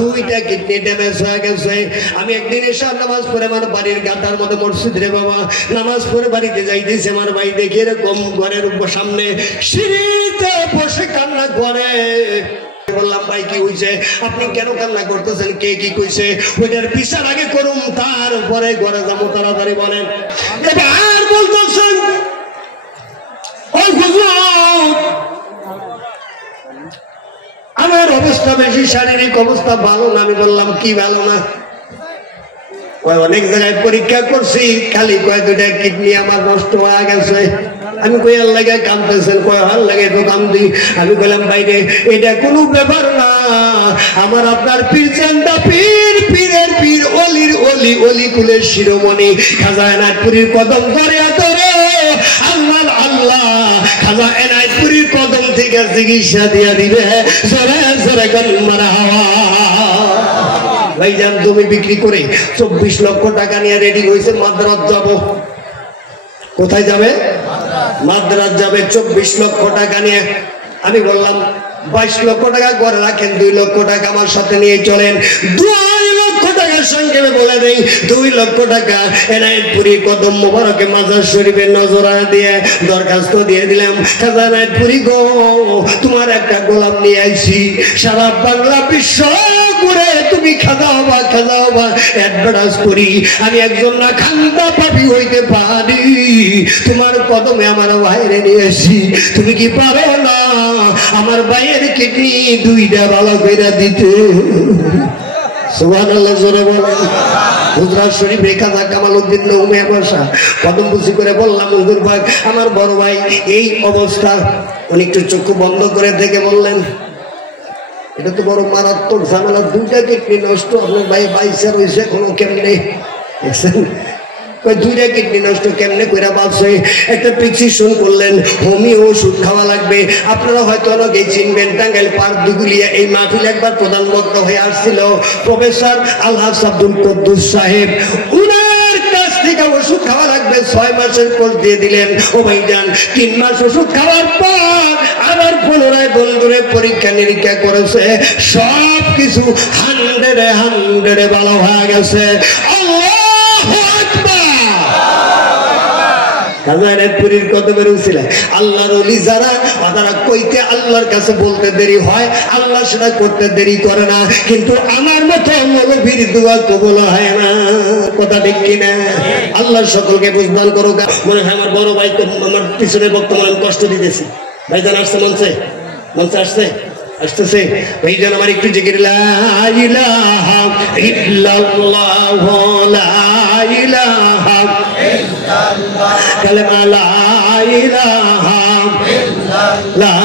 দুইটা kidney damage হয়ে গেছে। আমি একদিন এসে নামাজ পড়ে আমার বাড়ির গাটার মধ্যে মসজিদ রে বাবা, নামাজ পড়ে বাড়িতে যাইতেছি, আমার ভাই দেখি এরকম ঘরের সামনে সিঁড়িতে বসে কান্না করে। বললাম ভাই কি হয়েছে, আপনি কেন কান্না করতেছেন, কে কি কইছে? ওইটার বিচার আগে করুন, তারপরে ঘরে যাবো, তাড়াতাড়ি বলেন। এবার বলতেছেন আমার অবস্থা বেশি, শারীরিক অবস্থা ভালো না। আমি বললাম কি ভালো না? অনেক জায়গায় পরীক্ষা করছি, খালি কয় দুটা কিডনি আমার নষ্ট হয়ে গেছে। আমি কই আর লাগে কামতেছেন, কয় হার লাগে তো কামদি। আমি বললাম বাইরে এটা কোনো ব্যাপার না, আমার আপনার পীর চান্দা পীর, পীরের পীর, অলির অলি, অলি কুলের শিরোমণি খাজা এনায়তপুরীর কদম ধরে ধরে আল্লাহ আল্লাহ খাজা এনায়তপুরীর কদম থেকে চিকিৎসা দিয়া দিবে। জোরে জোরে মারা হাওয়া। ভাইজান জমি বিক্রি করে 24 লক্ষ টাকা নিয়ে রেডি হয়েছে, মাদ্রাজ যাব। কোথায় যাবে? মাদ্রাজ যাবে 24 লক্ষ টাকা নিয়ে। আমি বললাম 22 লক্ষ টাকা করে রাখেন, 2 লক্ষ টাকা আমার সাথে নিয়ে চলেন। 2 লক্ষ টাকার সঙ্গে বলে দেই 2 লক্ষ টাকা এনায়েতপুরী কদম মোবারকে মাজার শরীফে নজরানা দিয়ে দরখাস্ত দিয়ে দিলাম। খাজা এনায়েতপুরী গো, তোমার একটা গোলাম নিয়ে আইছি, সারা বাংলা বিশ্ব করে তুমি খাজা হবা, খাজা হবা অ্যাডভার্টাইজ করি। আমি একজন না খান্দা পাপি হইতে পারি, তোমার কদমে আমার বাইরে নিয়ে আসি। তুমি কি পারো না আমার ভাইয়ের কিডনি 2টা ভালো করে দিতে? সুবহানাল্লাহ জোরে বলেন। হুজরাত শরীফে খাজা কামালউদ্দিন নৌমিয়া বসা কদম বুঝি করে বললাম, হুজুর পাক আমার বড় ভাই এই অবস্থা। উনি একটু চক্ষু বন্ধ করে থেকে বললেন, এটা তো বড় মারাত্মক ঝামেলা, 2টা কিডনি নষ্ট, আপনার ভাই বাইসা রয়েছে এখনো কেমনে? দেখছেন 2টা কিডনি নষ্ট কেমনে কইরা বাঁচছে? একটা প্রেসক্রিপশন করলেন, হোমিও ওষুধ খাওয়া লাগবে। আপনারা হয়তো অনেকেই চিনবেন, টাঙ্গাইল পার্ক দুগুলিয়া এই মাহফিল একবার প্রধান বক্তা হয়ে আসছিল প্রফেসর আলহাজ আব্দুল কুদ্দুস সাহেব। উনার কাছ থেকে ওষুধ খাওয়া লাগবে, 6 মাসের কোর্স দিয়ে দিলেন। ও ভাইজান 3 মাস ওষুধ খাওয়ার পর আবার পুনরায় বন্ধুরে পরীক্ষা নিরীক্ষা করেছে, সব কিছু 100 ভালো হয়ে গেছে। আল্লাহু আকবার। খাজানাপুরীর কদমের উসিলায় আল্লাহর ওলি যারা, তারা কইতে আল্লাহর কাছে বলতে দেরি হয়, আল্লাহ সেটা করতে দেরি করে না। কিন্তু আমার মতো নবীর দোয়া কবুল হয় না, কথা ঠিক কিনা? আল্লাহ সকলকে বুঝদান করুক। মনে হয় আমার বড় ভাই আমার পিছনে বর্তমানে কষ্ট দিতেছি। ভাইজান আসছে মঞ্চে, মঞ্চে আসছে, আসতেছে। ভাইজান আমার একটু জিকির লা ইলাহা ইল্লাল্লাহ, লা ইলাহা ইল্লাল্লাহ, কালেমা লা ইলাহা ইল্লাল্লাহ।